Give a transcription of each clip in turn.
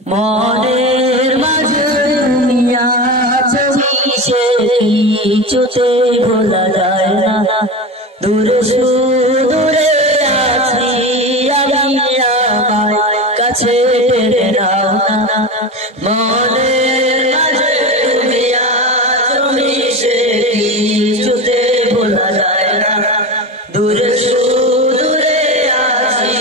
মনের মাঝে দুনিয়া চবিশে কিছুতে ভোলা যায় না। দূরে সুদূরে আছি আমি আমায় কাছে টেনে নাও না। মনের মাঝে দুনিয়া চবিশে কিছুতে ভোলা যায় না। দূরে সুদূরে আছি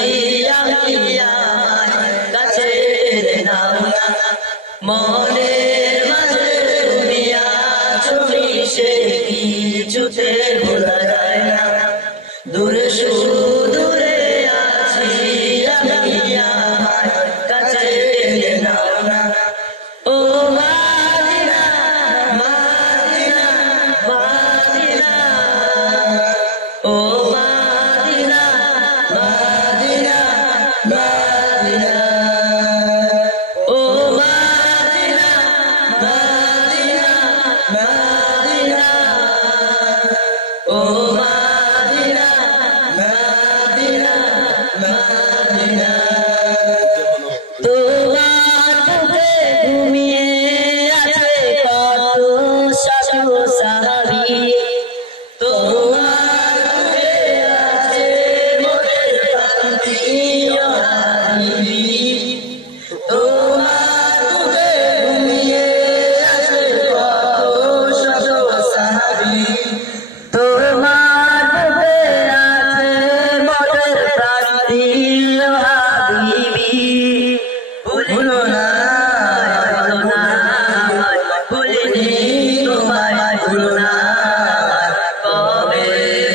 আমি আমায় কাছে টেনে নাও না। মনের মাঝে দুনিয়া চবিশে কিছুতে ভোলা যায় না। দূরে সুদূরে আছি আমি আমায় কাছে টেনে নাও না। ও মাদিনা মাদিনা মাদিনা, ও মাদিনা মাদিনা মাদিনা, ও মাদিনা মাদিনা মাদিনা, ও মাদিনা মাদিনা মাদিনা। তোমার বুকে ঘুমিয়ে আছে কত শত সাহাবী, তোমার বুকে আছে মোদের প্রাণপ্রিয় হাবিবী। তোমার বুকে ঘুমিয়ে আছে কত শত সাহাবী, তোমার বুকে আছে মোদের প্রাণপ্রিয় হাবিবী। ভুলো না ভুলো না ভুলিনি তোমায়, ভুলো না কবে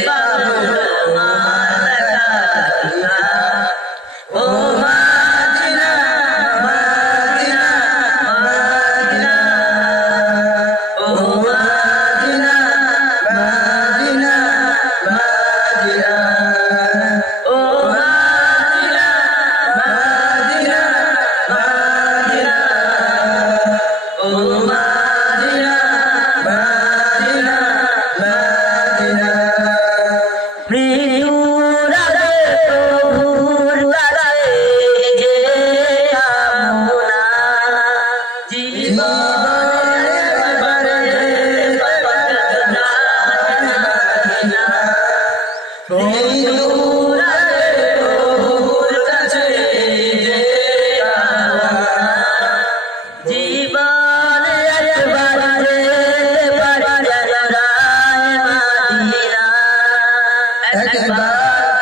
পাবো তোমার দেখা। ও মাদিনা মাদিনা মাদিনা, ও মাদিনা মাদিনা মাদিনা, ও মাদিনা মাদিনা মাদিনা, ও মাদিনা মাদিনা মাদিনা। মৃত্যুর আগে প্রভুর কাছে যে কামনা, জীবনের একবারে পারনা না। মৃত্যুর আগে প্রভুর কাছে যে কামনা, জীবনে একবারে পারনা মাদিনা। একবার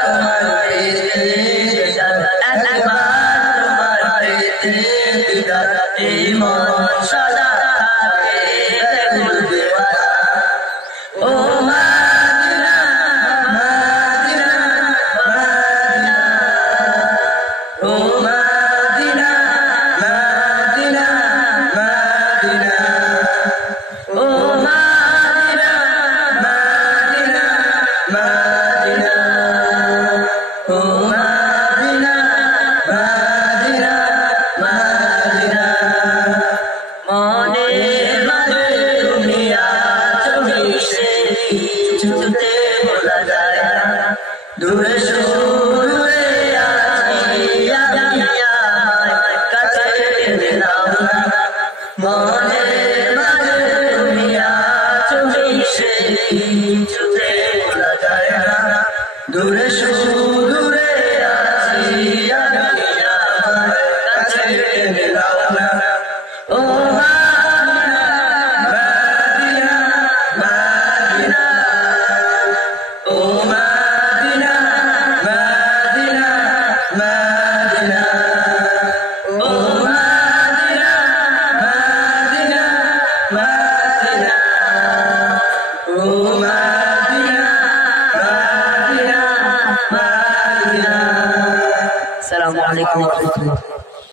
তোমার পেতে একবার তোমার পেতে দিদার, এই মন সদা থাকে ব্যাকুল দিওয়ানা। ও মাদিনা মাদিনা মাদিনা, ও মাদিনা মাদিনা মাদিনা, ও মাদিনা মাদিনা মাদিনা, ও মাদিনা মাদিনা মাদিনা। মনের মাঝে দুনিয়া চবিশে কিছুতে ভোলা যায় না। দূরে সুদূরে আছি আমি আমায় কাছে টেনে নাও না। মনের মাঝে দুনিয়া চবিশে কিছুতে ভোলা যায় না। দূরে সুদূরে আছি আমি আমায় কাছে টেনে নাও না। ও মাদিনা মাদিনা মাদিনা, ও মাদিনা মাদিনা মাদিনা, ও মাদিনা মাদিনা মাদিনা, ও মাদিনা মাদিনা মাদিনা। আসসালামু আলাইকুম।